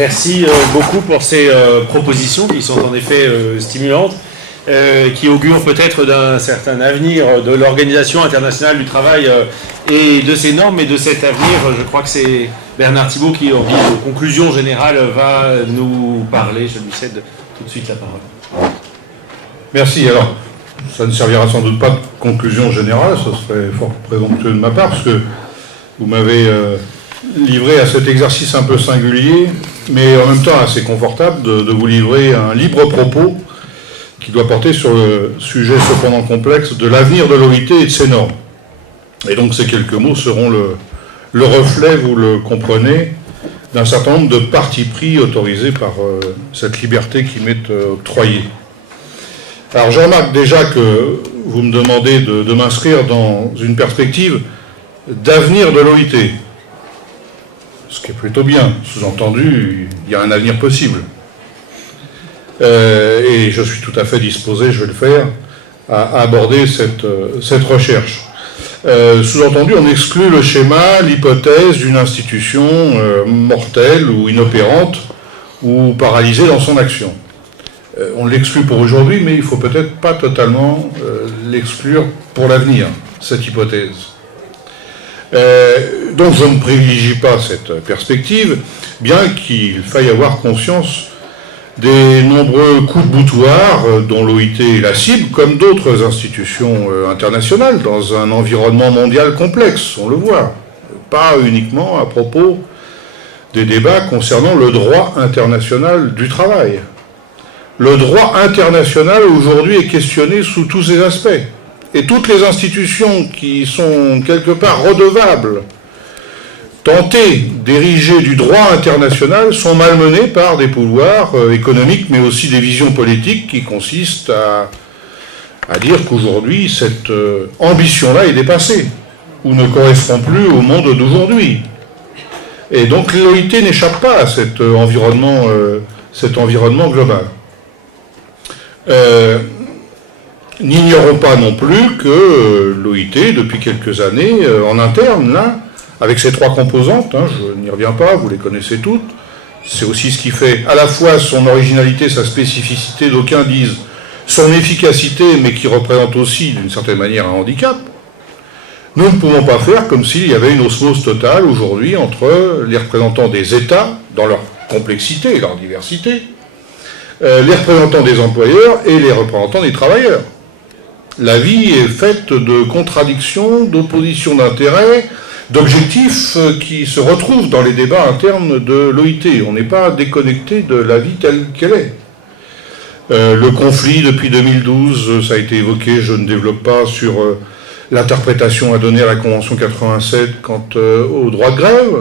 Merci beaucoup pour ces propositions qui sont en effet stimulantes, qui augurent peut-être d'un certain avenir de l'Organisation internationale du travail et de ses normes, et de cet avenir, je crois que c'est Bernard Thibault qui, en guise de conclusion générale, va nous parler. Je lui cède tout de suite la parole. Merci. Alors, ça ne servira sans doute pas de conclusion générale, ce serait fort présomptueux de ma part, parce que vous m'avez livré à cet exercice un peu singulier, mais en même temps assez confortable, de vous livrer un libre propos qui doit porter sur le sujet cependant complexe de l'avenir de l'OIT et de ses normes. Et donc ces quelques mots seront le reflet, vous le comprenez, d'un certain nombre de partis pris autorisés par cette liberté qui m'est octroyée. Alors je remarque déjà que vous me demandez de m'inscrire dans une perspective d'avenir de l'OIT. Ce qui est plutôt bien. Sous-entendu, il y a un avenir possible. Et je suis tout à fait disposé, je vais le faire, à aborder cette recherche. Sous-entendu, on exclut le schéma, l'hypothèse d'une institution mortelle ou inopérante ou paralysée dans son action. On l'exclut pour aujourd'hui, mais il ne faut peut-être pas totalement l'exclure pour l'avenir, cette hypothèse. Donc je ne privilégie pas cette perspective, bien qu'il faille avoir conscience des nombreux coups de boutoir dont l'OIT est la cible, comme d'autres institutions internationales, dans un environnement mondial complexe, on le voit. Pas uniquement à propos des débats concernant le droit international du travail. Le droit international aujourd'hui est questionné sous tous ses aspects. Et toutes les institutions qui sont quelque part redevables, tentées d'ériger du droit international, sont malmenées par des pouvoirs économiques, mais aussi des visions politiques qui consistent à dire qu'aujourd'hui, cette ambition-là est dépassée, ou ne correspond plus au monde d'aujourd'hui. Et donc l'OIT n'échappe pas à cet environnement global. N'ignorons pas non plus que l'OIT, depuis quelques années, en interne, là, avec ses trois composantes, je n'y reviens pas, vous les connaissez toutes, c'est aussi ce qui fait à la fois son originalité, sa spécificité, d'aucuns disent son efficacité, mais qui représente aussi, d'une certaine manière, un handicap. Nous ne pouvons pas faire comme s'il y avait une osmose totale aujourd'hui entre les représentants des États, dans leur complexité et leur diversité, les représentants des employeurs et les représentants des travailleurs. La vie est faite de contradictions, d'oppositions d'intérêts, d'objectifs qui se retrouvent dans les débats internes de l'OIT. On n'est pas déconnecté de la vie telle qu'elle est. Le conflit depuis 2012, ça a été évoqué, je ne développe pas, sur l'interprétation à donner à la Convention 87 quant au droit de grève,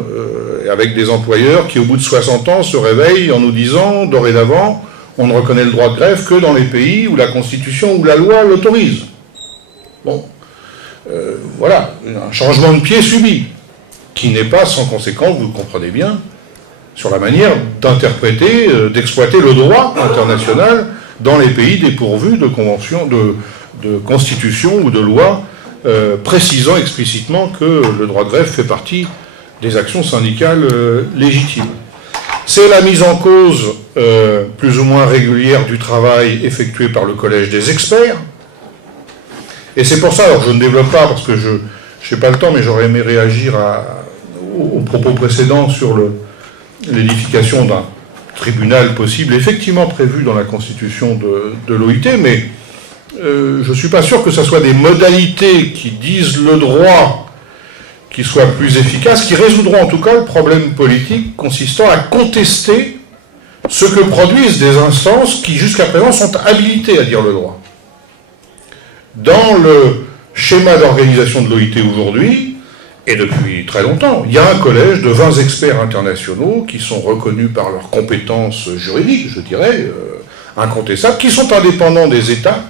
avec des employeurs qui, au bout de 60 ans, se réveillent en nous disant, dorénavant, on ne reconnaît le droit de grève que dans les pays où la Constitution ou la loi l'autorise. Bon, voilà, un changement de pied subi, qui n'est pas sans conséquence, vous le comprenez bien, sur la manière d'interpréter, d'exploiter le droit international dans les pays dépourvus de conventions, de constitutions ou de lois précisant explicitement que le droit de grève fait partie des actions syndicales légitimes. C'est la mise en cause plus ou moins régulière du travail effectué par le Collège des experts. Et c'est pour ça, alors je ne développe pas parce que je n'ai pas le temps, mais j'aurais aimé réagir aux propos précédents sur l'édification d'un tribunal possible, effectivement prévu dans la constitution de l'OIT, mais je ne suis pas sûr que ce soit des modalités qui disent le droit qui soient plus efficaces, qui résoudront en tout cas le problème politique consistant à contester ce que produisent des instances qui jusqu'à présent sont habilitées à dire le droit. Dans le schéma d'organisation de l'OIT aujourd'hui, et depuis très longtemps, il y a un collège de 20 experts internationaux qui sont reconnus par leurs compétences juridiques, je dirais, incontestables, qui sont indépendants des États,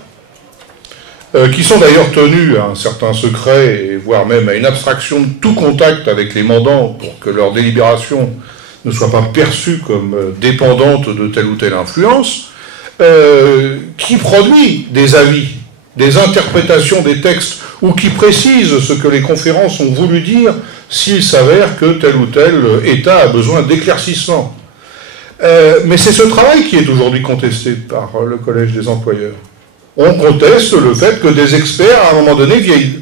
qui sont d'ailleurs tenus à un certain secret, et voire même à une abstraction de tout contact avec les mandants pour que leur délibération ne soit pas perçue comme dépendante de telle ou telle influence, qui produit des avis, des interprétations des textes, ou qui précise ce que les conférences ont voulu dire s'il s'avère que tel ou tel État a besoin d'éclaircissement. Mais c'est ce travail qui est aujourd'hui contesté par le Collège des employeurs. On conteste le fait que des experts, à un moment donné,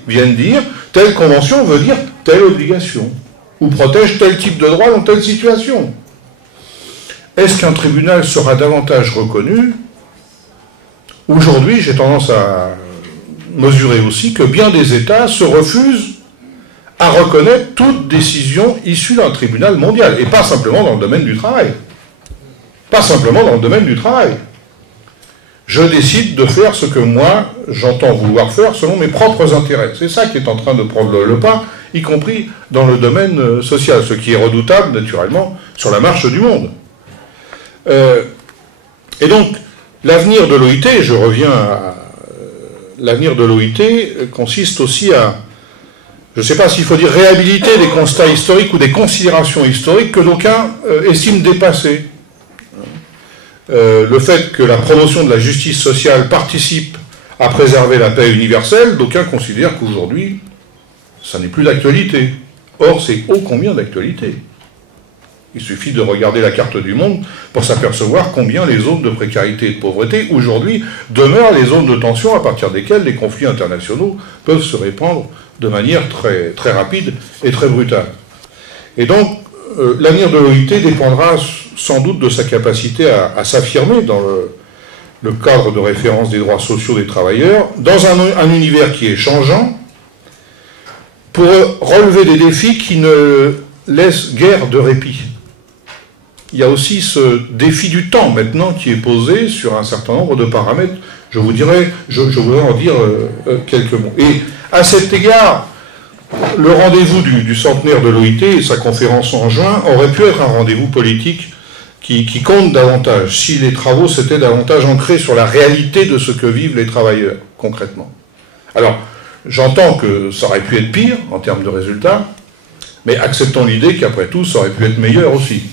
viennent dire telle convention veut dire telle obligation, ou protège tel type de droit dans telle situation. Est-ce qu'un tribunal sera davantage reconnu? Aujourd'hui, j'ai tendance à mesurer aussi que bien des États se refusent à reconnaître toute décision issue d'un tribunal mondial, et pas simplement dans le domaine du travail. Pas simplement dans le domaine du travail. Je décide de faire ce que moi, j'entends vouloir faire selon mes propres intérêts. C'est ça qui est en train de prendre le pas, y compris dans le domaine social, ce qui est redoutable, naturellement, sur la marche du monde. Et donc, l'avenir de l'OIT, je reviens à... L'avenir de l'OIT consiste aussi à, je ne sais pas s'il faut dire réhabiliter des constats historiques ou des considérations historiques que d'aucuns estiment dépassés. Le fait que la promotion de la justice sociale participe à préserver la paix universelle, d'aucuns considèrent qu'aujourd'hui, ça n'est plus d'actualité. Or, c'est ô combien d'actualité. Il suffit de regarder la carte du monde pour s'apercevoir combien les zones de précarité et de pauvreté, aujourd'hui, demeurent les zones de tension à partir desquelles les conflits internationaux peuvent se répandre de manière très, très rapide et très brutale. Et donc, l'avenir de l'OIT dépendra sans doute de sa capacité à s'affirmer dans le cadre de référence des droits sociaux des travailleurs, dans un univers qui est changeant, pour relever des défis qui ne laissent guère de répit. Il y a aussi ce défi du temps maintenant qui est posé sur un certain nombre de paramètres. Je voudrais en dire quelques mots. Et à cet égard, le rendez-vous du centenaire de l'OIT et sa conférence en juin aurait pu être un rendez-vous politique qui compte davantage, si les travaux s'étaient davantage ancrés sur la réalité de ce que vivent les travailleurs, concrètement. Alors, j'entends que ça aurait pu être pire en termes de résultats, mais acceptons l'idée qu'après tout, ça aurait pu être meilleur aussi.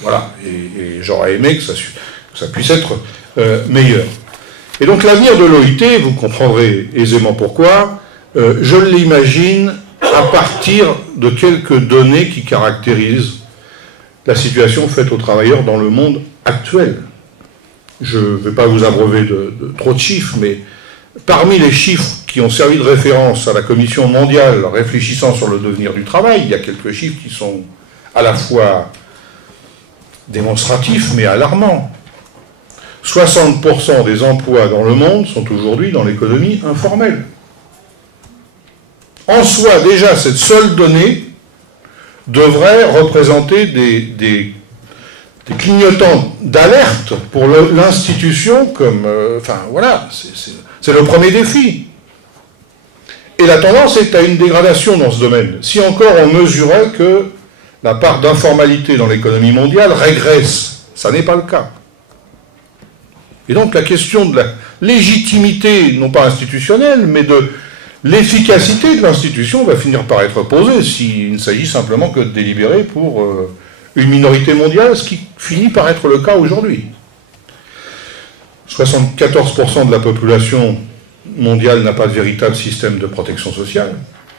Voilà, et j'aurais aimé que ça puisse être meilleur. Et donc l'avenir de l'OIT, vous comprendrez aisément pourquoi, je l'imagine à partir de quelques données qui caractérisent la situation faite aux travailleurs dans le monde actuel. Je ne vais pas vous abreuver de trop de chiffres, mais parmi les chiffres qui ont servi de référence à la Commission mondiale réfléchissant sur le devenir du travail, il y a quelques chiffres qui sont à la fois démonstratifs mais alarmants. 60% des emplois dans le monde sont aujourd'hui dans l'économie informelle. En soi, déjà, cette seule donnée devrait représenter des clignotants d'alerte pour l'institution comme... enfin, voilà, c'est le premier défi. Et la tendance est à une dégradation dans ce domaine. Si encore on mesurait que la part d'informalité dans l'économie mondiale régresse, ça n'est pas le cas. Et donc la question de la légitimité, non pas institutionnelle, mais de l'efficacité de l'institution va finir par être posée s'il ne s'agit simplement que de délibérer pour une minorité mondiale, ce qui finit par être le cas aujourd'hui. 74% de la population mondiale n'a pas de véritable système de protection sociale,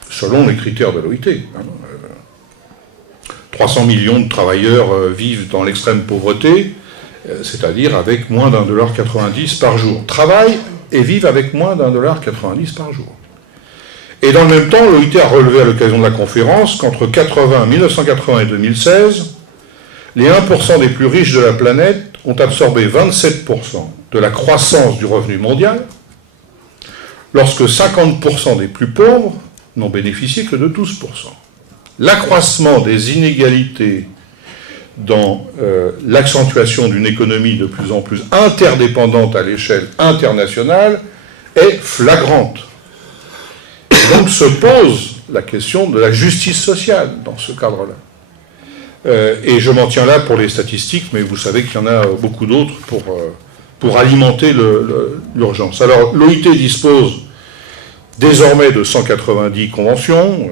selon les critères de l'OIT. 300 millions de travailleurs vivent dans l'extrême pauvreté, c'est-à-dire avec moins d'1,90 $ par jour. Travaillent et vivent avec moins d'1,90 $ par jour. Et dans le même temps, l'OIT a relevé à l'occasion de la conférence qu'entre 1980 et 2016, les 1% des plus riches de la planète ont absorbé 27% de la croissance du revenu mondial, lorsque 50% des plus pauvres n'ont bénéficié que de 12%. L'accroissement des inégalités dans l'accentuation d'une économie de plus en plus interdépendante à l'échelle internationale est flagrante. Et donc se pose la question de la justice sociale dans ce cadre-là. Et je m'en tiens là pour les statistiques, mais vous savez qu'il y en a beaucoup d'autres pour alimenter l'urgence. Alors l'OIT dispose désormais de 190 conventions,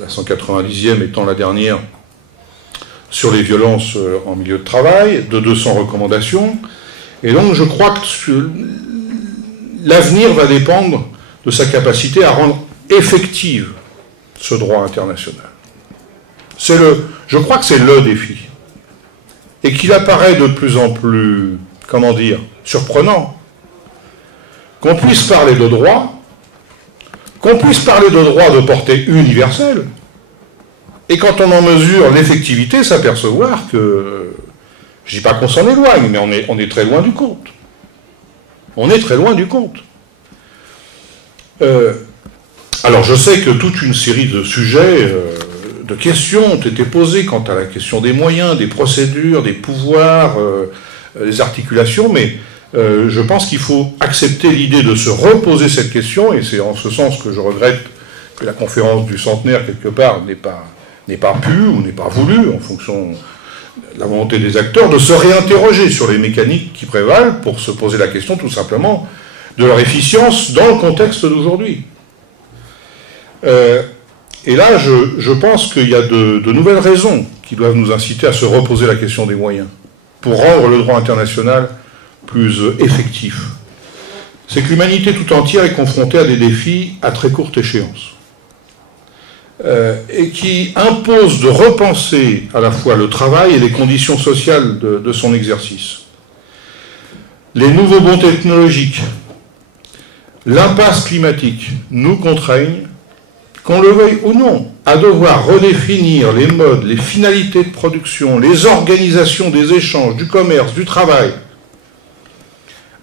la 190e étant la dernière sur les violences en milieu de travail, de 200 recommandations. Et donc je crois que l'avenir va dépendre de sa capacité à rendre effective ce droit international. Je crois que c'est le défi. et qu'il apparaît de plus en plus, comment dire, surprenant, qu'on puisse parler de droit, de portée universelle, et quand on en mesure l'effectivité, s'apercevoir que, je ne dis pas qu'on s'en éloigne, mais on est très loin du compte. On est très loin du compte. Alors je sais que toute une série de sujets, de questions ont été posées quant à la question des moyens, des procédures, des pouvoirs, des articulations, mais je pense qu'il faut accepter l'idée de se reposer cette question, et c'est en ce sens que je regrette que la conférence du centenaire, quelque part, n'ait pas pu ou n'ait pas voulu, en fonction de la volonté des acteurs, de se réinterroger sur les mécaniques qui prévalent pour se poser la question, tout simplement, de leur efficience dans le contexte d'aujourd'hui. Et là, je pense qu'il y a de nouvelles raisons qui doivent nous inciter à se reposer la question des moyens pour rendre le droit international plus effectif. C'est que l'humanité tout entière est confrontée à des défis à très courte échéance et qui imposent de repenser à la fois le travail et les conditions sociales de son exercice. Les nouveaux bons technologiques, l'impasse climatique nous contraignent, qu'on le veuille ou non, à devoir redéfinir les modes, les finalités de production, les organisations des échanges, du commerce, du travail,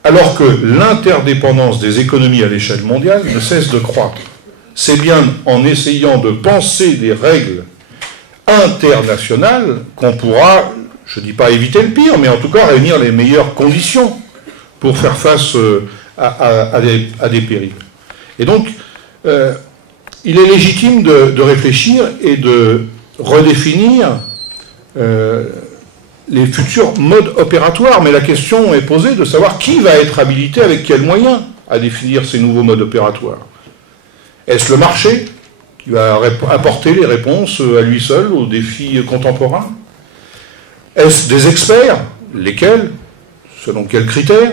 alors que l'interdépendance des économies à l'échelle mondiale ne cesse de croître. C'est bien en essayant de penser des règles internationales qu'on pourra, je ne dis pas éviter le pire, mais en tout cas réunir les meilleures conditions pour faire face à des périls. Et donc, il est légitime de réfléchir et de redéfinir les futurs modes opératoires, mais la question est posée de savoir qui va être habilité avec quels moyens à définir ces nouveaux modes opératoires. Est-ce le marché qui va apporter les réponses à lui seul aux défis contemporains? Est-ce des experts? Lesquels? Selon quels critères?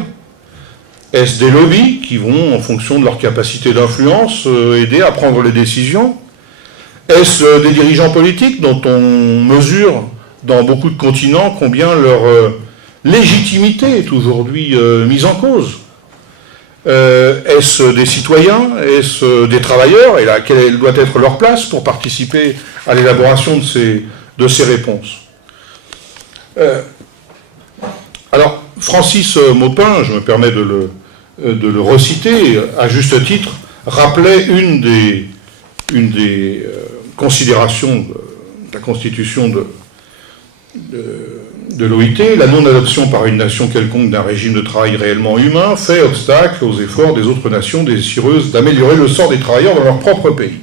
Est-ce des lobbies qui vont, en fonction de leur capacité d'influence, aider à prendre les décisions? Est-ce des dirigeants politiques dont on mesure dans beaucoup de continents combien leur légitimité est aujourd'hui mise en cause? Est-ce des citoyens? Est-ce des travailleurs? Et là, quelle doit être leur place pour participer à l'élaboration de ces réponses? Alors, Francis Maupin, je me permets de le reciter, à juste titre, rappelait une des considérations de la constitution de l'OIT, la non-adoption par une nation quelconque d'un régime de travail réellement humain fait obstacle aux efforts des autres nations désireuses d'améliorer le sort des travailleurs dans leur propre pays.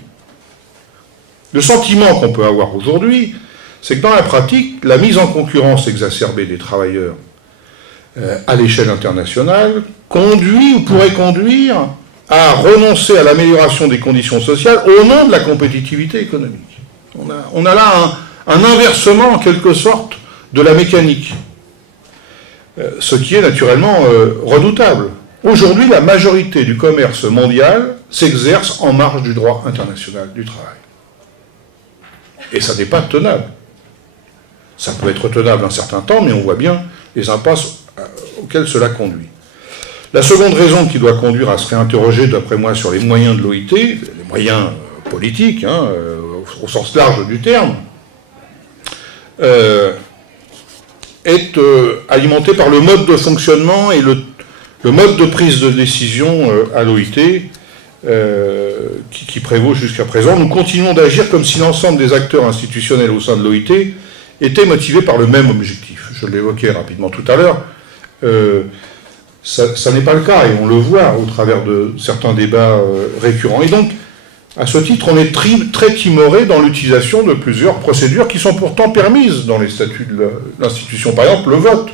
Le sentiment qu'on peut avoir aujourd'hui, c'est que dans la pratique, la mise en concurrence exacerbée des travailleurs à l'échelle internationale conduit ou pourrait conduire à renoncer à l'amélioration des conditions sociales au nom de la compétitivité économique. On a là un inversement, en quelque sorte, de la mécanique, ce qui est naturellement redoutable. Aujourd'hui, la majorité du commerce mondial s'exerce en marge du droit international du travail. Et ça n'est pas tenable. Ça peut être tenable un certain temps, mais on voit bien les impasses auxquelles cela conduit. La seconde raison qui doit conduire à se réinterroger, d'après moi, sur les moyens de l'OIT, les moyens politiques, au sens large du terme, est alimentée par le mode de fonctionnement et le mode de prise de décision à l'OIT qui prévaut jusqu'à présent. Nous continuons d'agir comme si l'ensemble des acteurs institutionnels au sein de l'OIT étaient motivés par le même objectif. Je l'évoquais rapidement tout à l'heure. Ça n'est pas le cas, et on le voit au travers de certains débats récurrents. Et donc, à ce titre, on est très timoré dans l'utilisation de plusieurs procédures qui sont pourtant permises dans les statuts de l'institution. Par exemple, le vote.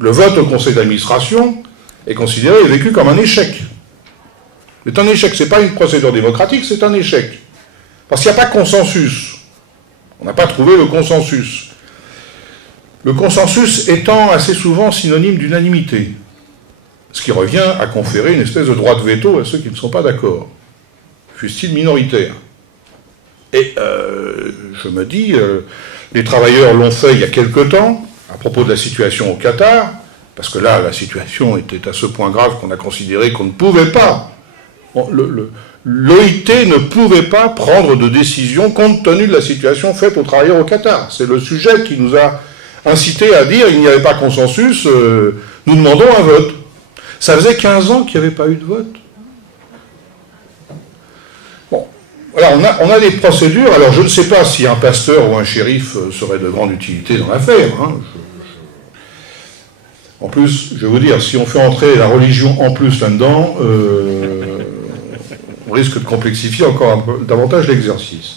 Le vote au conseil d'administration est considéré et vécu comme un échec. C'est un échec, ce n'est pas une procédure démocratique, c'est un échec. Parce qu'il n'y a pas de consensus. On n'a pas trouvé le consensus. Le consensus étant assez souvent synonyme d'unanimité, ce qui revient à conférer une espèce de droit de veto à ceux qui ne sont pas d'accord, fût-il minoritaire. Et je me dis, les travailleurs l'ont fait il y a quelque temps, à propos de la situation au Qatar, parce que là, la situation était à ce point grave qu'on a considéré qu'on ne pouvait pas. Bon, l'OIT ne pouvait pas prendre de décision compte tenu de la situation faite aux travailleurs au Qatar. C'est le sujet qui nous a incité à dire il n'y avait pas consensus, nous demandons un vote. Ça faisait 15 ans qu'il n'y avait pas eu de vote. Bon, voilà, on a des procédures. Alors je ne sais pas si un pasteur ou un shérif serait de grande utilité dans l'affaire. Hein. En plus, je vais vous dire, si on fait entrer la religion en plus là-dedans, on risque de complexifier encore un peu davantage l'exercice.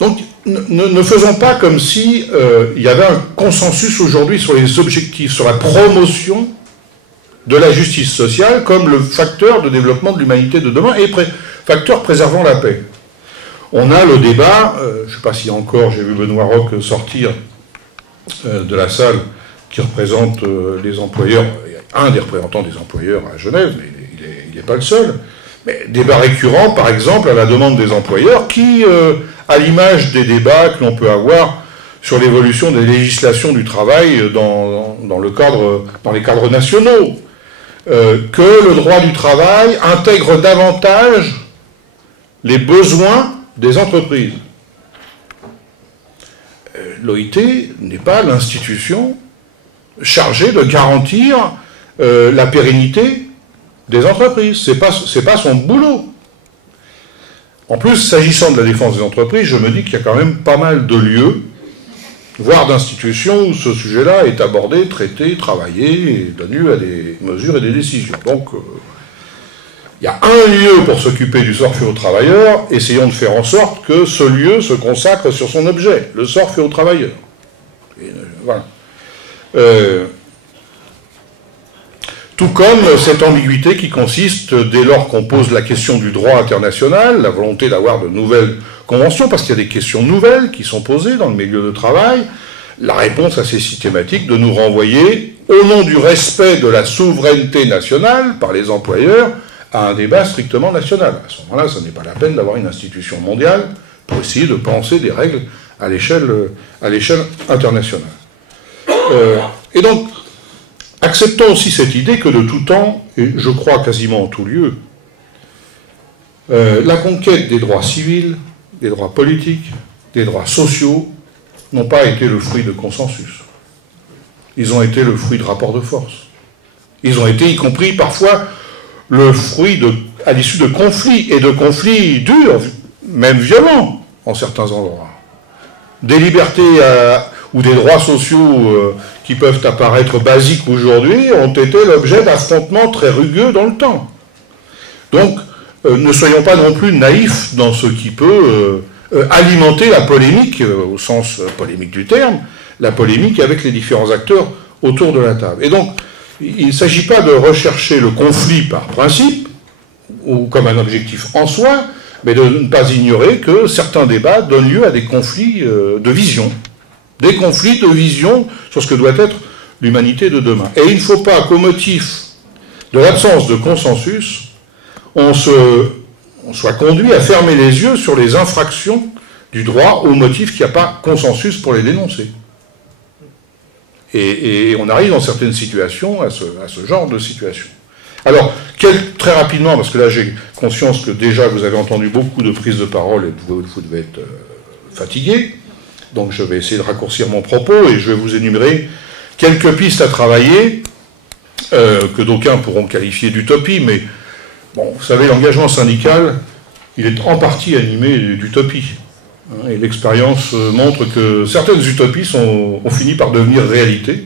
Donc, ne faisons pas comme si il y avait un consensus aujourd'hui sur les objectifs, sur la promotion de la justice sociale comme le facteur de développement de l'humanité de demain et facteur préservant la paix. On a le débat, je ne sais pas si encore, j'ai vu Benoît Roch sortir de la salle qui représente les employeurs, un des représentants des employeurs à Genève, mais il n'est pas le seul. Mais débat récurrent, par exemple, à la demande des employeurs qui, à l'image des débats que l'on peut avoir sur l'évolution des législations du travail dans les cadres nationaux, que le droit du travail intègre davantage les besoins des entreprises. L'OIT n'est pas l'institution chargée de garantir la pérennité des entreprises. C'est pas son boulot. En plus, s'agissant de la défense des entreprises, je me dis qu'il y a quand même pas mal de lieux, voire d'institutions où ce sujet-là est abordé, traité, travaillé, et donne lieu à des mesures et des décisions. Donc, il y a un lieu pour s'occuper du sort fait aux travailleurs, essayons de faire en sorte que ce lieu se consacre sur son objet, le sort fait aux travailleurs. Et, voilà. Tout comme cette ambiguïté qui consiste, dès lors qu'on pose la question du droit international, la volonté d'avoir de nouvelles conventions, parce qu'il y a des questions nouvelles qui sont posées dans le milieu de travail, la réponse assez systématique de nous renvoyer, au nom du respect de la souveraineté nationale par les employeurs, à un débat strictement national. À ce moment-là, ce n'est pas la peine d'avoir une institution mondiale pour essayer de penser des règles à l'échelle internationale. Et donc, acceptons aussi cette idée que de tout temps, et je crois quasiment en tout lieu, la conquête des droits civils, des droits politiques, des droits sociaux, n'ont pas été le fruit de consensus. Ils ont été le fruit de rapports de force. Ils ont été, y compris parfois, le fruit à l'issue de conflits, et de conflits durs, même violents, en certains endroits. Des libertés ou des droits sociaux qui peuvent apparaître basiques aujourd'hui ont été l'objet d'affrontements très rugueux dans le temps. Donc, ne soyons pas non plus naïfs dans ce qui peut alimenter la polémique, au sens polémique du terme, la polémique avec les différents acteurs autour de la table. Et donc, il ne s'agit pas de rechercher le conflit par principe, ou comme un objectif en soi, mais de ne pas ignorer que certains débats donnent lieu à des conflits de vision. Des conflits de vision sur ce que doit être l'humanité de demain. Et il ne faut pas qu'au motif de l'absence de consensus, on soit conduit à fermer les yeux sur les infractions du droit au motif qu'il n'y a pas consensus pour les dénoncer. Et on arrive dans certaines situations à ce genre de situation. Alors, très rapidement, parce que là j'ai conscience que déjà vous avez entendu beaucoup de prises de parole et vous devez être fatigué, donc je vais essayer de raccourcir mon propos et je vais vous énumérer quelques pistes à travailler, que d'aucuns pourront qualifier d'utopie, mais bon, vous savez, l'engagement syndical, il est en partie animé d'utopie. Et l'expérience montre que certaines utopies ont fini par devenir réalité,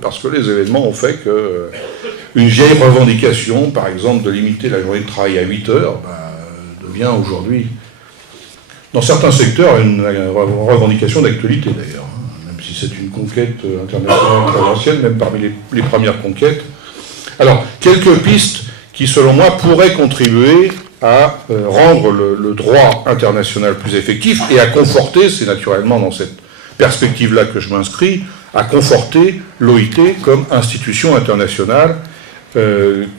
parce que les événements ont fait qu'une vieille revendication, par exemple de limiter la journée de travail à 8 heures, devient aujourd'hui, dans certains secteurs, une revendication d'actualité d'ailleurs, même si c'est une conquête internationale très ancienne, même parmi les premières conquêtes. Alors, quelques pistes qui, selon moi, pourraient contribuer à rendre le droit international plus effectif et à conforter, c'est naturellement dans cette perspective-là que je m'inscris, à conforter l'OIT comme institution internationale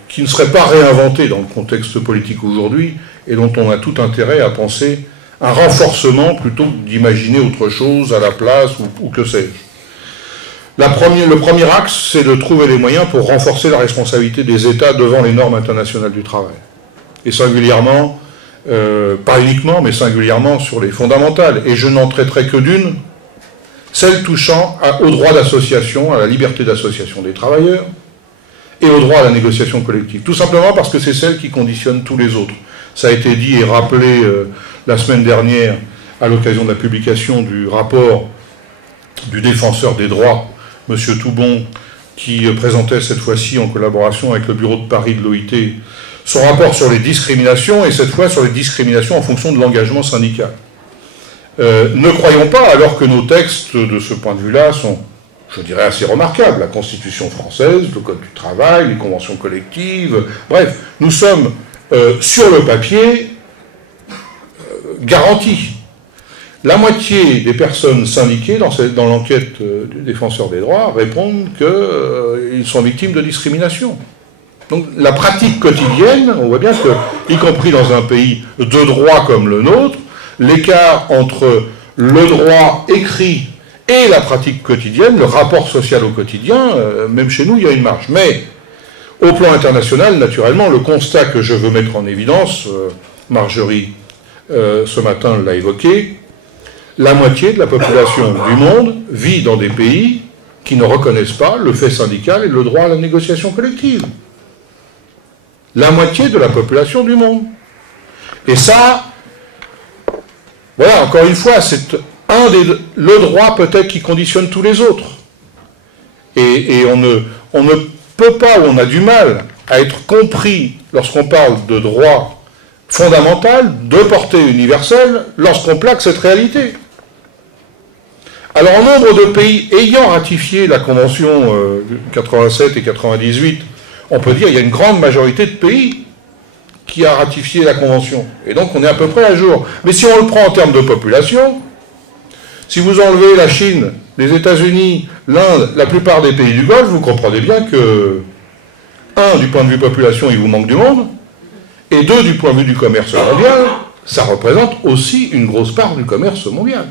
qui ne serait pas réinventée dans le contexte politique aujourd'hui et dont on a tout intérêt à penser un renforcement plutôt que d'imaginer autre chose à la place ou que sais-je. Le premier axe, c'est de trouver les moyens pour renforcer la responsabilité des États devant les normes internationales du travail. Et singulièrement, pas uniquement, mais singulièrement sur les fondamentales. Et je n'en traiterai que d'une, celle touchant au droit d'association, à la liberté d'association des travailleurs, et au droit à la négociation collective. Tout simplement parce que c'est celle qui conditionne tous les autres. Ça a été dit et rappelé la semaine dernière à l'occasion de la publication du rapport du défenseur des droits, M. Toubon, qui présentait cette fois-ci en collaboration avec le bureau de Paris de l'OIT son rapport sur les discriminations, et cette fois sur les discriminations en fonction de l'engagement syndical. Ne croyons pas, alors que nos textes de ce point de vue-là sont, je dirais, assez remarquables. La Constitution française, le Code du travail, les conventions collectives, bref, nous sommes sur le papier garantis. La moitié des personnes syndiquées dans l'enquête du défenseur des droits répondent qu'ils sont victimes de discrimination. Donc la pratique quotidienne, on voit bien que, y compris dans un pays de droit comme le nôtre, l'écart entre le droit écrit et la pratique quotidienne, le rapport social au quotidien, même chez nous, il y a une marge. Mais, au plan international, naturellement, le constat que je veux mettre en évidence, Marjorie, ce matin, l'a évoqué, la moitié de la population du monde vit dans des pays qui ne reconnaissent pas le fait syndical et le droit à la négociation collective. La moitié de la population du monde. Et ça, voilà, encore une fois, c'est le droit peut-être qui conditionne tous les autres. Et on ne peut pas, ou on a du mal à être compris lorsqu'on parle de droit fondamental, de portée universelle, lorsqu'on plaque cette réalité. Alors, en nombre de pays ayant ratifié la Convention 87 et 98, on peut dire qu'il y a une grande majorité de pays qui a ratifié la Convention. Et donc, on est à peu près à jour. Mais si on le prend en termes de population, si vous enlevez la Chine, les États-Unis, l'Inde, la plupart des pays du Golfe, vous comprenez bien que, un, du point de vue population, il vous manque du monde, et deux, du point de vue du commerce mondial, ça représente aussi une grosse part du commerce mondial.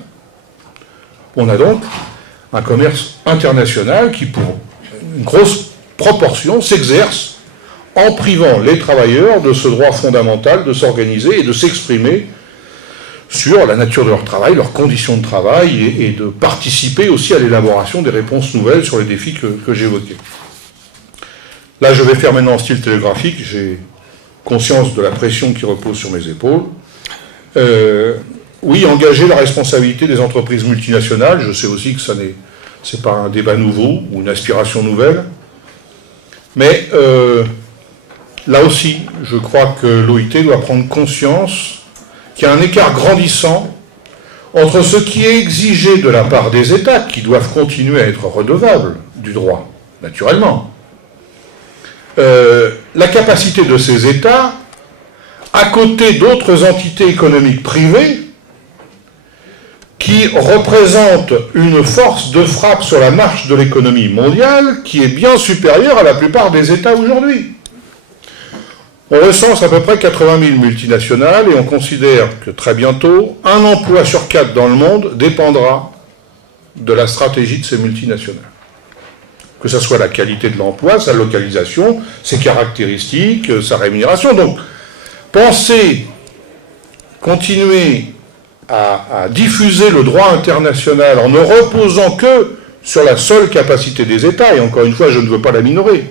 On a donc un commerce international qui, pour une grosse proportion, s'exerce en privant les travailleurs de ce droit fondamental de s'organiser et de s'exprimer sur la nature de leur travail, leurs conditions de travail, et de participer aussi à l'élaboration des réponses nouvelles sur les défis que j'évoquais. Là, je vais faire maintenant en style télégraphique, j'ai conscience de la pression qui repose sur mes épaules. Oui, engager la responsabilité des entreprises multinationales, je sais aussi que ce n'est pas un débat nouveau ou une aspiration nouvelle, mais là aussi, je crois que l'OIT doit prendre conscience qu'il y a un écart grandissant entre ce qui est exigé de la part des États, qui doivent continuer à être redevables du droit, naturellement, la capacité de ces États, à côté d'autres entités économiques privées, qui représentent une force de frappe sur la marche de l'économie mondiale qui est bien supérieure à la plupart des États aujourd'hui. On recense à peu près 80 000 multinationales et on considère que très bientôt, un emploi sur 4 dans le monde dépendra de la stratégie de ces multinationales. Que ce soit la qualité de l'emploi, sa localisation, ses caractéristiques, sa rémunération. Donc, penser, continuer à diffuser le droit international en ne reposant que sur la seule capacité des États, et encore une fois, je ne veux pas la minorer,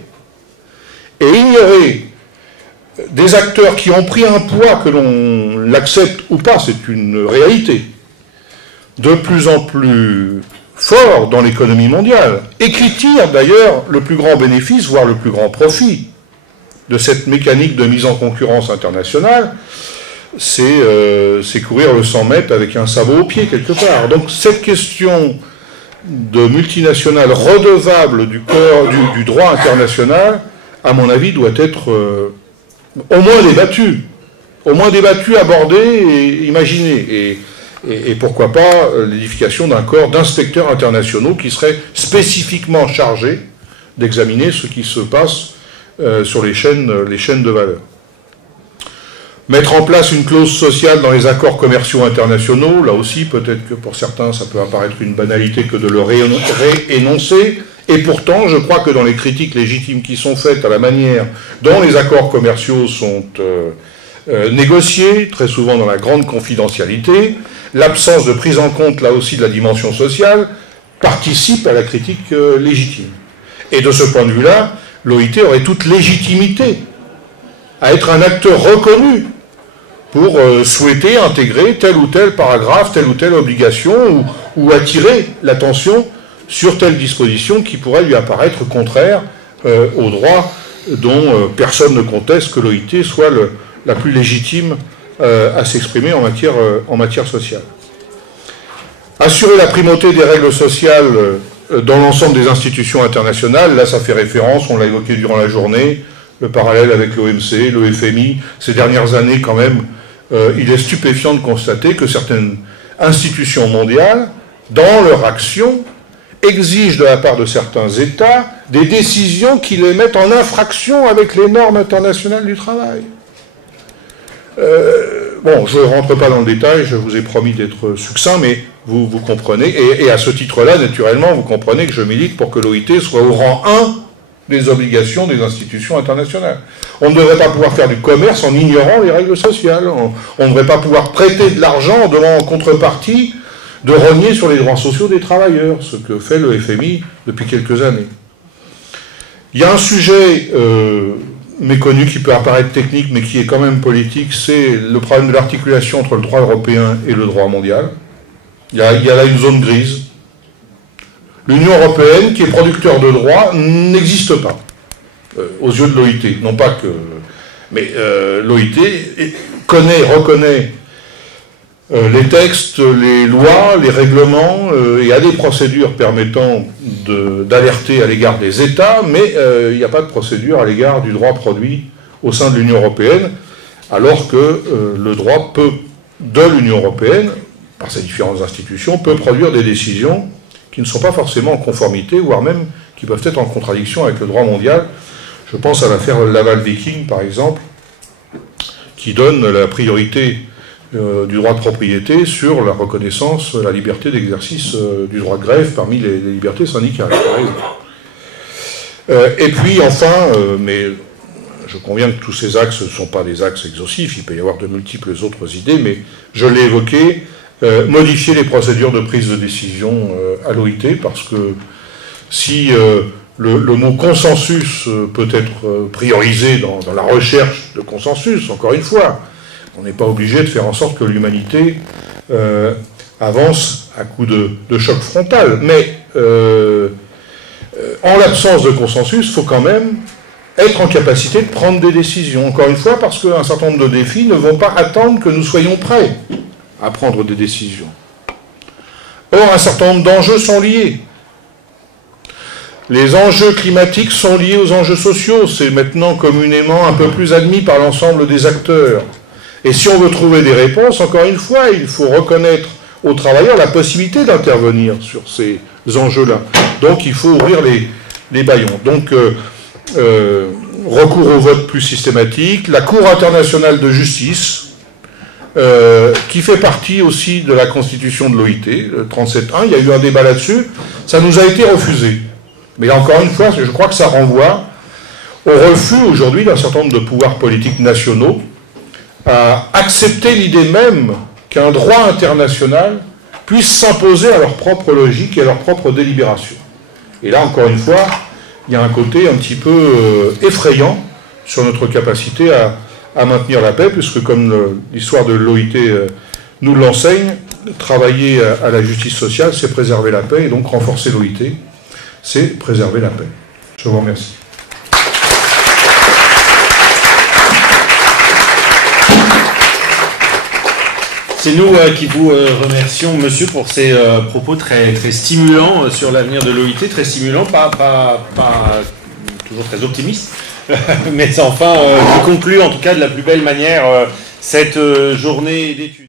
et ignorer des acteurs qui ont pris un poids, que l'on l'accepte ou pas, c'est une réalité, de plus en plus fort dans l'économie mondiale, et qui tirent d'ailleurs le plus grand bénéfice, voire le plus grand profit de cette mécanique de mise en concurrence internationale, c'est courir le 100 mètres avec un sabot au pied quelque part. Donc cette question de multinationales redevables du droit international, à mon avis, doit être au moins débattue, abordée et imaginée. Et pourquoi pas l'édification d'un corps d'inspecteurs internationaux qui seraient spécifiquement chargés d'examiner ce qui se passe sur les chaînes de valeur. Mettre en place une clause sociale dans les accords commerciaux internationaux, là aussi, peut-être que pour certains, ça peut apparaître une banalité que de le réénoncer. Et pourtant, je crois que dans les critiques légitimes qui sont faites à la manière dont les accords commerciaux sont négociés, très souvent dans la grande confidentialité, l'absence de prise en compte, là aussi, de la dimension sociale, participe à la critique légitime. Et de ce point de vue-là, l'OIT aurait toute légitimité à être un acteur reconnu pour souhaiter intégrer tel ou tel paragraphe, telle ou telle obligation, ou attirer l'attention sur telle disposition qui pourrait lui apparaître contraire au droit dont personne ne conteste que l'OIT soit la plus légitime à s'exprimer en matière sociale. Assurer la primauté des règles sociales dans l'ensemble des institutions internationales, là ça fait référence, on l'a évoqué durant la journée, le parallèle avec l'OMC, le FMI, ces dernières années quand même, il est stupéfiant de constater que certaines institutions mondiales, dans leur action, exigent de la part de certains États des décisions qui les mettent en infraction avec les normes internationales du travail. Bon, je ne rentre pas dans le détail, je vous ai promis d'être succinct, mais vous comprenez, et à ce titre-là, naturellement, vous comprenez que je milite pour que l'OIT soit au rang 1 des obligations des institutions internationales. On ne devrait pas pouvoir faire du commerce en ignorant les règles sociales. On ne devrait pas pouvoir prêter de l'argent en demandant en contrepartie de rogner sur les droits sociaux des travailleurs, ce que fait le FMI depuis quelques années. Il y a un sujet méconnu qui peut apparaître technique, mais qui est quand même politique, c'est le problème de l'articulation entre le droit européen et le droit mondial. Il y a là une zone grise. L'Union européenne, qui est producteur de droit, n'existe pas aux yeux de l'OIT. Non pas que... Mais l'OIT reconnaît les textes, les lois, les règlements, et a des procédures permettant d'alerter à l'égard des États, mais il n'y a pas de procédure à l'égard du droit produit au sein de l'Union européenne, alors que le droit de l'Union européenne, par ses différentes institutions, peut produire des décisions qui ne sont pas forcément en conformité, voire même qui peuvent être en contradiction avec le droit mondial. Je pense à l'affaire Laval-Viking, par exemple, qui donne la priorité du droit de propriété sur la reconnaissance, la liberté d'exercice du droit de grève parmi les libertés syndicales, par exemple. Et puis, enfin, mais je conviens que tous ces axes ne sont pas des axes exhaustifs, il peut y avoir de multiples autres idées, mais je l'ai évoqué, modifier les procédures de prise de décision à l'OIT, parce que si le mot consensus peut être priorisé dans la recherche de consensus, encore une fois, on n'est pas obligé de faire en sorte que l'humanité avance à coup de choc frontal. Mais en l'absence de consensus, il faut quand même être en capacité de prendre des décisions. Encore une fois, parce qu'un certain nombre de défis ne vont pas attendre que nous soyons prêts à prendre des décisions. Or, un certain nombre d'enjeux sont liés. Les enjeux climatiques sont liés aux enjeux sociaux. C'est maintenant communément un peu plus admis par l'ensemble des acteurs. Et si on veut trouver des réponses, encore une fois, il faut reconnaître aux travailleurs la possibilité d'intervenir sur ces enjeux-là. Donc il faut ouvrir les bâillons. Donc recours au vote plus systématique, la Cour internationale de justice, qui fait partie aussi de la constitution de l'OIT, le 37.1, il y a eu un débat là-dessus, ça nous a été refusé. Mais encore une fois, je crois que ça renvoie au refus aujourd'hui d'un certain nombre de pouvoirs politiques nationaux à accepter l'idée même qu'un droit international puisse s'imposer à leur propre logique et à leur propre délibération. Et là, encore une fois, il y a un côté un petit peu effrayant sur notre capacité à maintenir la paix, puisque comme l'histoire de l'OIT nous l'enseigne, travailler à la justice sociale, c'est préserver la paix, et donc renforcer l'OIT, c'est préserver la paix. Je vous remercie. C'est nous qui vous remercions, monsieur, pour ces propos très, très stimulants sur l'avenir de l'OIT, très stimulants, pas toujours très optimistes, mais enfin, qui conclut en tout cas de la plus belle manière cette journée d'études.